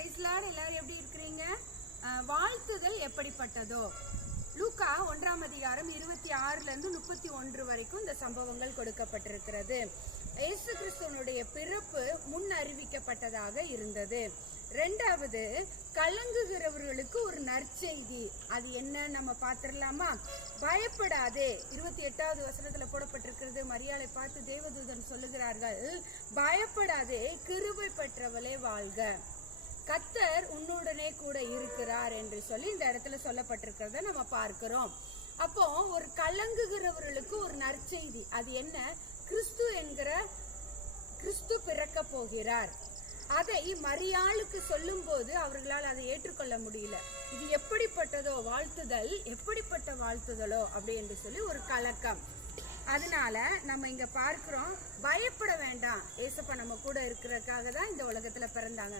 பிரைஸ்லார் எல்லாரும் எப்படி இருக்கிறீங்க? அஹ், வாழ்த்துதல் எப்படிப்பட்டதோ? லூக்கா ஒன்றாம் அதிகாரம் இருபத்தி ஆறுல இருந்து முப்பத்தி ஒன்று வரைக்கும் இந்த சம்பவங்கள் கொடுக்கப்பட்டிருக்கிறது. இயேசு கிறிஸ்துவனுடைய பிறப்பு முன் அறிவிக்கப்பட்டதாக இருந்தது. ரெண்டாவது கலங்குகிறவர்களுக்கு ஒரு நற்செய்தி. அது என்ன? நம்ம பார்த்துடலாமா? பயப்படாதே. இருபத்தி எட்டாவது வசனத்துல போடப்பட்டிருக்கிறது. மரியாதை பார்த்து தேவதூதன் சொல்லுகிறார்கள் பயப்படாதே கிருபை பெற்றவளே வாழ்க. கத்தர் உன்னுடனே கூட இருக்கிறார் என்று சொல்லி இந்த இடத்துல சொல்லப்பட்டிருக்கிறத நம்ம பார்க்கிறோம். அப்போ ஒரு கலங்குகிறவர்களுக்கு ஒரு நற்செய்தி. அது என்ன? கிறிஸ்து என்கிற கிறிஸ்து பிறக்க போகிறார். அதை மரியாளுக்கு சொல்லும்போது அவர்களால் அதை ஏற்றுக்கொள்ள முடியல. இது எப்படிப்பட்டதோ வாழ்த்துதல் எப்படிப்பட்ட வாழ்த்துதலோ அப்படி என்று சொல்லி ஒரு கலக்கம். அதனால நம்ம இங்க பார்க்கிறோம். பயப்பட வேண்டாம். ஏசப்பா நம்ம கூட இருக்கிறதுக்காக தான் இந்த உலகத்துல பிறந்தாங்க.